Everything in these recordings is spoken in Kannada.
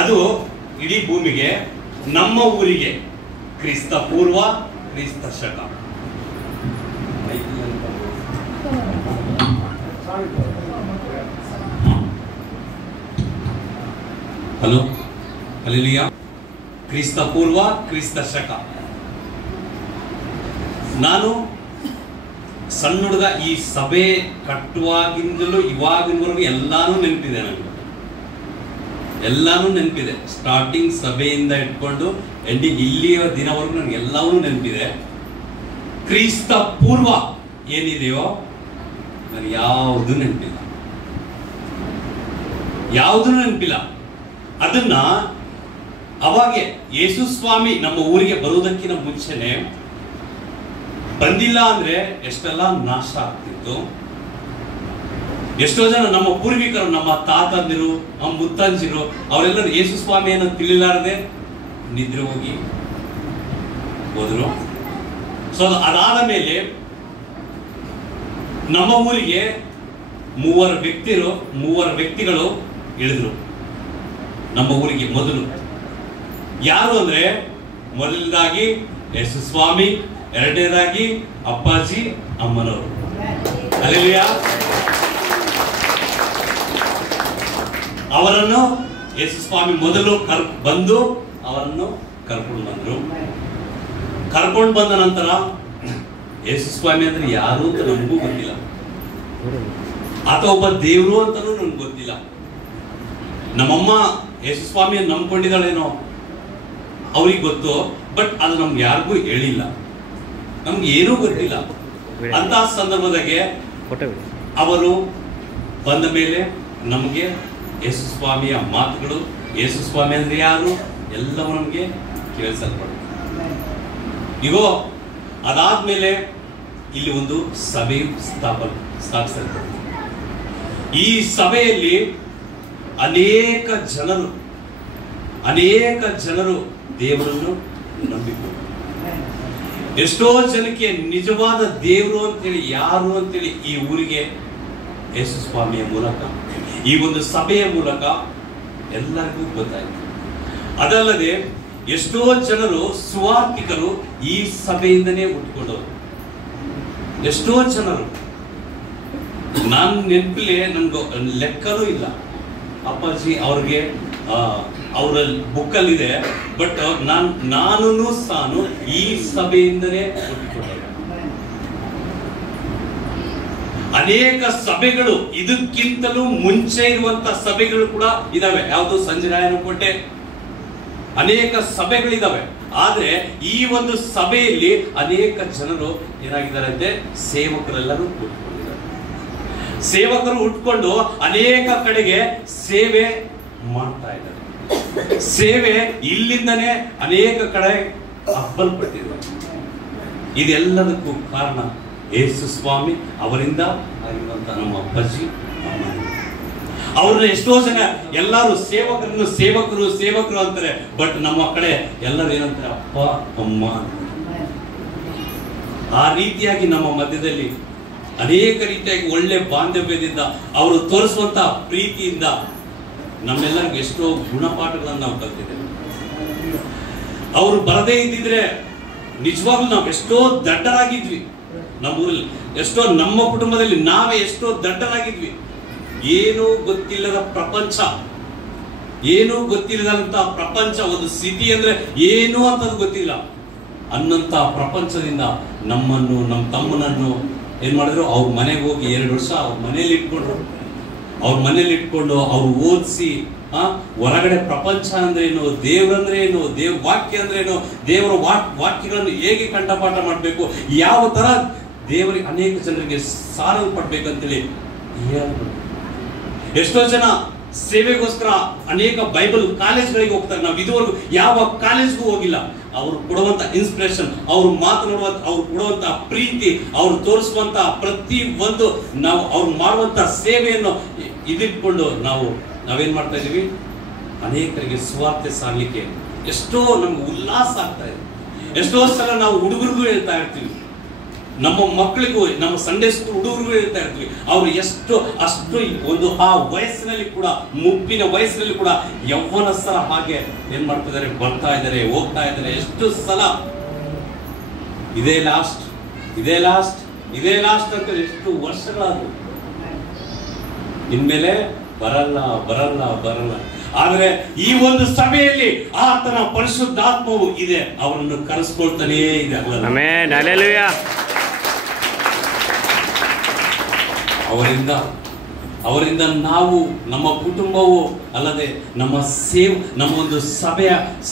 ಅದು ಇಡೀ ಭೂಮಿಗೆ, ನಮ್ಮ ಊರಿಗೆ ಕ್ರಿಸ್ತ ಪೂರ್ವ ಕ್ರಿಸ್ತ ಶಕ. Hello, hallelujah. ಕ್ರಿಸ್ತ ಪೂರ್ವ ಕ್ರಿಸ್ತ ಶಕ. ನಾನು ಸಣ್ಣ ಹುಡುಗ, ಈ ಸಭೆ ಕಟ್ಟುವಾಗಿಂದಲೂ ಇವಾಗಿನವರೆಗೂ ಎಲ್ಲಾನು ನೆನಪಿದೆ ನನಗೆ, ಎಲ್ಲಾನು ನೆನಪಿದೆ. ಸ್ಟಾರ್ಟಿಂಗ್ ಸಭೆಯಿಂದ ಇಟ್ಕೊಂಡು ಎಂಡಿಂಗ್ ಇಲ್ಲಿಯ ದಿನವರೆಗೂ ನನಗೆ ಎಲ್ಲವೂ ನೆನಪಿದೆ. ಕ್ರಿಸ್ತ ಪೂರ್ವ ಏನಿದೆಯೋ ನನಗೆ ಯಾವುದು ನೆನಪಿಲ್ಲ, ಯಾವುದೂ ನೆನಪಿಲ್ಲ. ಅದನ್ನ ಅವಾಗೆ ಯೇಸು ಸ್ವಾಮಿ ನಮ್ಮ ಊರಿಗೆ ಬರುವುದಕ್ಕಿಂತ ಮುಂಚೆನೆ ಬಂದಿಲ್ಲ ಅಂದ್ರೆ ಎಷ್ಟೆಲ್ಲ ನಾಶ ಆಗ್ತಿತ್ತು. ಎಷ್ಟೋ ಜನ ನಮ್ಮ ಪೂರ್ವಿಕರು, ನಮ್ಮ ತಾತಂದಿರು, ನಮ್ಮ ಮುತ್ತಂಜಿರು, ಅವರೆಲ್ಲರೂ ಯೇಸು ಸ್ವಾಮಿಯನ್ನು ತಿಳಿಲಾರದೆ ನಿದ್ರೆ ಹೋಗಿ ಹೋದ್ರು. ಸೊ ಅದಾದ ಮೇಲೆ ನಮ್ಮ ಊರಿಗೆ ಮೂವರು ವ್ಯಕ್ತಿಗಳು ಇಳಿದ್ರು ನಮ್ಮ ಊರಿಗೆ. ಮೊದಲು ಯಾರು ಅಂದ್ರೆ, ಮೊದಲನೇದಾಗಿ ಯೇಸು ಸ್ವಾಮಿ, ಎರಡನೇದಾಗಿ ಅಪ್ಪಾಜಿ ಅಮ್ಮನವರು. ಹಲ್ಲೆಲೂಯಾ. ಅವರನ್ನು ಯೇಸು ಸ್ವಾಮಿ ಮೊದಲು ಬಂದು ಅವರನ್ನು ಕರ್ಕೊಂಡು ಬಂದ್ರು. ಕರ್ಕೊಂಡು ಬಂದ ನಂತರ ಯೇಸು ಸ್ವಾಮಿ ಅಂದ್ರೆ ಯಾರು ಅಂತ ನಮಗೂ ಗೊತ್ತಿಲ್ಲ, ಅಥವಾ ಒಬ್ಬ ದೇವರು ಅಂತಲೂ ನಮ್ಗೆ ಗೊತ್ತಿಲ್ಲ. ನಮ್ಮಮ್ಮ ಯೇಸು ಸ್ವಾಮಿಯನ್ನು ನಂಬ್ಕೊಂಡಿದ್ದಾಳೇನೋ ಅವ್ರಿಗೆ ಗೊತ್ತು, ಬಟ್ ಅದು ನಮ್ಗೆ ಯಾರಿಗೂ ಹೇಳಿಲ್ಲ, ನಮ್ಗೆ ಏನೂ ಗೊತ್ತಿಲ್ಲ. ಅಂತ ಸಂದರ್ಭದಾಗೆ ಅವರು ಬಂದ ಮೇಲೆ ನಮಗೆ ಯೇಸು ಸ್ವಾಮಿಯ ಮಾತುಗಳು, ಯೇಸು ಸ್ವಾಮಿ ಅಂದ್ರೆ ಯಾರು ಎಲ್ಲವೂ ನಮಗೆ ಕೇಳಿಸಲ್ಪಡುತ್ತೆ. ಇಗೋ ಅದಾದ್ಮೇಲೆ ಇಲ್ಲಿ ಒಂದು ಸಭೆ ಸ್ಥಾಪಿಸಲ್ಪಡುತ್ತೆ. ಈ ಸಭೆಯಲ್ಲಿ ಅನೇಕ ಜನರು ದೇವರನ್ನು ನಂಬಿಕೊಂಡು, ಎಷ್ಟೋ ಜನಕ್ಕೆ ನಿಜವಾದ ದೇವರು ಅಂತೇಳಿ ಯಾರು ಅಂತೇಳಿ ಈ ಊರಿಗೆ ಯೇಸು ಸ್ವಾಮಿಯ ಮೂಲಕ, ಈ ಒಂದು ಸಭೆಯ ಮೂಲಕ ಎಲ್ಲರಿಗೂ ಗೊತ್ತಾಯಿತು. ಅದಲ್ಲದೆ ಎಷ್ಟೋ ಜನರು ಸುವಾರ್ತಿಕರು ಈ ಸಭೆಯಿಂದನೇ ಹುಟ್ಟಿಕೊಂಡವರು. ಎಷ್ಟೋ ಜನರು ನಾನು ನೆನಪಿಲೆ ನನ್ಗೆ ಲೆಕ್ಕನೂ ಇಲ್ಲ. ಅಪ್ಪಾಜಿ ಅವ್ರಿಗೆ ಅವರ ಬುಕ್ಕಲ್ಲಿದೆ, ಬಟ್ ನಾನು ಈ ಸಭೆಯಿಂದನೇ ಹುಟ್ಟಿಕೊಂಡೆ. ಅನೇಕ ಸಭೆಗಳು, ಇದಕ್ಕಿಂತಲೂ ಮುಂಚೆ ಇರುವಂತ ಸಭೆಗಳು ಕೂಡ ಇದಾವೆ. ಯಾವುದು ಸಂಜರಾಯನ ಕೋಟೆ, ಅನೇಕ ಸಭೆಗಳಿದಾವೆ. ಆದ್ರೆ ಈ ಒಂದು ಸಭೆಯಲ್ಲಿ ಅನೇಕ ಜನರು ಏನಾಗಿದ್ದಾರೆ ಅಂದ್ರೆ ಸೇವಕರೆಲ್ಲರೂ ಹುಟ್ಕೊಂಡಿದ್ದಾರೆ. ಸೇವಕರು ಹುಟ್ಕೊಂಡು ಅನೇಕ ಕಡೆಗೆ ಸೇವೆ ಮಾಡ್ತಾ ಇದ್ದಾರೆ. ಸೇವೆ ಇಲ್ಲಿಂದನೇ ಅನೇಕ ಕಡೆ ಹಬ್ಬಲ್ಪಟ್ಟಿದೆ. ಇದೆಲ್ಲದಕ್ಕೂ ಕಾರಣ ಯೇಸು ಸ್ವಾಮಿ, ಅವರಿಂದ ಆಗಿರುವಂತ ನಮ್ಮ ಅಪ್ಪಾಜಿ ಅಮ್ಮ. ಅವ್ರನ್ನ ಎಷ್ಟೋ ಜನ ಎಲ್ಲರೂ ಸೇವಕರು ಅಂತಾರೆ, ಬಟ್ ನಮ್ಮ ಕಡೆ ಎಲ್ಲರೂ ಏನಂತಾರೆ, ಅಪ್ಪ ಅಮ್ಮ. ಆ ರೀತಿಯಾಗಿ ನಮ್ಮ ಮಧ್ಯದಲ್ಲಿ ಅನೇಕ ರೀತಿಯಾಗಿ ಒಳ್ಳೆ ಬಾಂಧವ್ಯದಿಂದ ಅವರು ತೋರಿಸುವಂತ ಪ್ರೀತಿಯಿಂದ ನಮ್ಮೆಲ್ಲರಿಗೂ ಎಷ್ಟೋ ಗುಣಪಾಠಗಳನ್ನು ನಾವು ಕಲ್ತಿದ್ದೇವೆ. ಅವರು ಬರದೇ ಇದ್ದಿದ್ರೆ ನಿಜವಾಗ್ಲೂ ನಾವು ಎಷ್ಟೋ ದಡ್ಡರಾಗಿದ್ವಿ. ನಮ್ಮೂರಲ್ಲಿ ಎಷ್ಟೋ, ನಮ್ಮ ಕುಟುಂಬದಲ್ಲಿ ನಾವೇ ಎಷ್ಟೋ ದಡ್ಡರಾಗಿದ್ವಿ. ಏನೂ ಗೊತ್ತಿಲ್ಲದ ಪ್ರಪಂಚ, ಏನೂ ಗೊತ್ತಿಲ್ಲದಂತ ಪ್ರಪಂಚ, ಒಂದು ಸ್ಥಿತಿ ಅಂದ್ರೆ ಏನು ಅಂತದ್ದು ಗೊತ್ತಿಲ್ಲ ಅನ್ನಂತ ಪ್ರಪಂಚದಿಂದ ನಮ್ಮನ್ನು, ನಮ್ಮ ತಮ್ಮನನ್ನು ಏನ್ ಮಾಡಿದ್ರು, ಅವ್ರ ಮನೆಗೆ ಹೋಗಿ 2 ವರ್ಷ ಅವ್ರ ಮನೇಲಿ ಇಟ್ಕೊಂಡು ಅವ್ರು ಓದಿಸಿ, ಹೊರಗಡೆ ಪ್ರಪಂಚ ಅಂದ್ರೆ ಏನು, ದೇವ್ರಂದ್ರೆ ಏನು, ದೇವ್ ವಾಕ್ಯ ಅಂದ್ರೆ ಏನು, ದೇವರ ವಾಕ್ಯಗಳನ್ನು ಹೇಗೆ ಕಂಠಪಾಠ ಮಾಡಬೇಕು, ಯಾವ ತರ ದೇವರಿಗೆ ಅನೇಕ ಜನರಿಗೆ ಸಾರಲ್ಪಡ್ಬೇಕಂತೇಳಿ ಹೇಳ್ಬಿಟ್ಟು, ಎಷ್ಟೋ ಜನ ಸೇವೆಗೋಸ್ಕರ ಅನೇಕ ಬೈಬಲ್ ಕಾಲೇಜ್ಗಳಿಗೆ ಹೋಗ್ತಾರೆ. ನಾವು ಇದುವರೆಗೂ ಯಾವ ಕಾಲೇಜ್ಗೂ ಹೋಗಿಲ್ಲ. ಅವರು ಕೊಡುವಂತ ಇನ್ಸ್ಪಿರೇಷನ್, ಅವ್ರು ಮಾತನಾಡುವಂತ, ಅವ್ರು ಕೊಡುವಂತ ಪ್ರೀತಿ, ಅವ್ರು ತೋರಿಸುವಂತ ಪ್ರತಿ ಒಂದು, ನಾವು ಅವ್ರು ಮಾಡುವಂತ ಸೇವೆಯನ್ನು ಇದಿಟ್ಕೊಂಡು ನಾವೇನ್ ಮಾಡ್ತಾ ಇದೀವಿ, ಅನೇಕರಿಗೆ ಸುವಾರ್ತೆ ಸಾಗಲಿಕ್ಕೆ ಎಷ್ಟೋ ನಮ್ಗೆ ಉಲ್ಲಾಸ ಆಗ್ತಾ ಇದೆ. ಎಷ್ಟೋ ಸಲ ನಾವು ಹುಡುಗರಿಗೂ ಹೇಳ್ತಾ ಇರ್ತೀವಿ, ನಮ್ಮ ಮಕ್ಕಳಿಗೂ, ನಮ್ಮ ಸಂಡೇ ಸ್ಕೂಲ್ ಹುಡುಗರಿಗೂ ಹೇಳ್ತಾ ಇರ್ತೀವಿ, ಅವರು ಅಷ್ಟು ಒಂದು ಆ ವಯಸ್ಸಿನಲ್ಲಿ ಕೂಡ, ಮುಪ್ಪಿನ ವಯಸ್ಸಿನಲ್ಲಿ ಕೂಡ ಯೌವನಸ್ಥರ ಹಾಗೆ ಏನ್ ಮಾಡ್ತಿದ್ದಾರೆ, ಬರ್ತಾ ಇದ್ದಾರೆ, ಹೋಗ್ತಾ ಇದ್ದಾರೆ. ಎಷ್ಟು ಸಲ ಇದೇ ಲಾಸ್ಟ್ ಅಂತ ಎಷ್ಟು ವರ್ಷಗಳಾದವು. ಇನ್ಮೇಲೆ ಬರಲ್ಲ. ಆದ್ರೆ ಈ ಒಂದು ಸಭೆಯಲ್ಲಿ ಆತನ ಪರಿಶುದ್ಧಾತ್ಮವು ಇದೆ, ಅವರನ್ನು ಕರೆಸ್ಕೊಳ್ತಾನೇ ಇದೆ. ಅವರಿಂದ ನಾವು, ನಮ್ಮ ಕುಟುಂಬವು ಅಲ್ಲದೆ ನಮ್ಮ ಒಂದು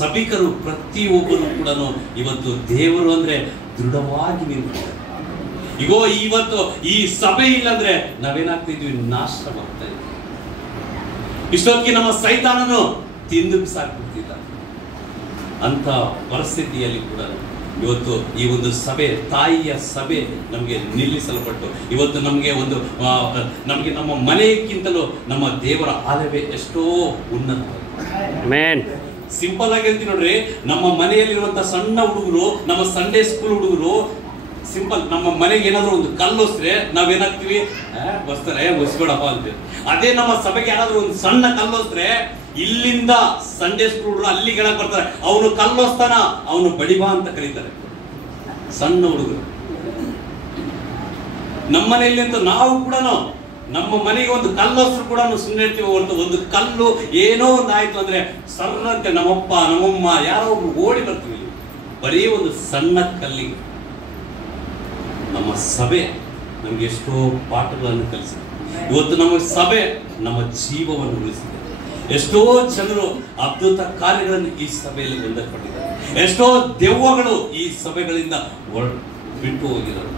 ಸಭಿಕರು ಪ್ರತಿಯೊಬ್ಬರು ಕೂಡ ಇವತ್ತು ದೇವರು ಅಂದ್ರೆ ದೃಢವಾಗಿ ನಿಂತಿದ್ದಾರೆ. ಈಗೋ ಇವತ್ತು ಈ ಸಭೆ ಇಲ್ಲಂದ್ರೆ ನಾವೇನಾಗ್ತಿದ್ವಿ, ನಾಶವಾಗ್ತಾ ಇದ್ವಿ. ಇಷ್ಟೊತ್ತಿಗೆ ನಮ್ಮ ಸೈತಾನನು ತಿಂದು ಸಾಕ್ಬಿಡ್ತಿದ್ದ. ಅಂತ ಪರಿಸ್ಥಿತಿಯಲ್ಲಿ ಕೂಡ ಇವತ್ತು ಈ ಒಂದು ಸಭೆ, ತಾಯಿಯ ಸಭೆ ನಮಗೆ ನಿಲ್ಲಿಸಲ್ಪಟ್ಟು ಇವತ್ತು ನಮಗೆ ನಮ್ಮ ಮನೆಯಕ್ಕಿಂತಲೂ ನಮ್ಮ ದೇವರ ಆಲಯವೇ ಎಷ್ಟೋ ಉನ್ನತ. ಸಿಂಪಲ್ ಆಗಿ ಹೇಳ್ತೀನಿ ನೋಡ್ರಿ, ನಮ್ಮ ಮನೆಯಲ್ಲಿರುವಂತ ಸಣ್ಣ ಹುಡುಗರು, ನಮ್ಮ ಸಂಡೇ ಸ್ಕೂಲ್ ಹುಡುಗರು, ಸಿಂಪಲ್ ನಮ್ಮ ಮನೆಗೆ ಏನಾದ್ರು ಒಂದು ಕಲ್ಲೊಸ್ರೆ ನಾವೇನಾಗ್ತೀವಿ, ಬರ್ತಾರೆ ಒಸ್ಬೇಡಪ್ಪ ಅಂತೀವಿ. ಅದೇ ನಮ್ಮ ಸಭೆಗೆ ಏನಾದ್ರು ಒಂದು ಸಣ್ಣ ಕಲ್ಲೊಸ್ರೆ ಇಲ್ಲಿಂದ ಸಂಡೇ ಸ್ಕೂಲ್ ಅಲ್ಲಿಗೆ ಹೇಳಕ್ ಬರ್ತಾರೆ, ಅವನು ಕಲ್ಲೊಸ್ತಾನ, ಅವನು ಬಡಿಬಾ ಅಂತ ಕರೀತಾರೆ ಸಣ್ಣ ಹುಡುಗರು. ನಮ್ಮ ಮನೆಯಲ್ಲಿ ಅಂತ ನಾವು ಕೂಡ ನಮ್ಮ ಮನೆಗೆ ಒಂದು ಕಲ್ಲೊಸ್ರು ಕೂಡ ಸುಮ್ಮನೆ ಇರ್ತೀವಿ ಹೊರತು, ಒಂದು ಕಲ್ಲು ಏನೋ ಒಂದು ಆಯ್ತು ಅಂದ್ರೆ ಸರ್ರಂತೆ ನಮ್ಮಪ್ಪ ನಮ್ಮಮ್ಮ ಯಾರೋ ಒಬ್ರು ಓಡಿ ಬರ್ತೀವಿ. ಬರೀ ಒಂದು ಸಣ್ಣ ಕಲ್ಲಿಗೆ ನಮ್ಮ ಸಭೆ ನಮ್ಗೆ ಎಷ್ಟೋ ಪಾಠಗಳನ್ನು ಕಲಿಸಿದೆ. ಇವತ್ತು ನಮ್ಮ ಸಭೆ ನಮ್ಮ ಜೀವವನ್ನು ಉಳಿಸಿದೆ. ಎಷ್ಟೋ ಜನರು ಅದ್ಭುತ ಕಾರ್ಯಗಳನ್ನು ಈ ಸಭೆಯಲ್ಲಿ ಹೊಂದಲ್ಪಟ್ಟಿದ್ದಾರೆ. ಎಷ್ಟೋ ದೆವ್ವಗಳು ಈ ಸಭೆಗಳಿಂದ ಬಿಟ್ಟು ಹೋಗಿದ್ದಾರೆ.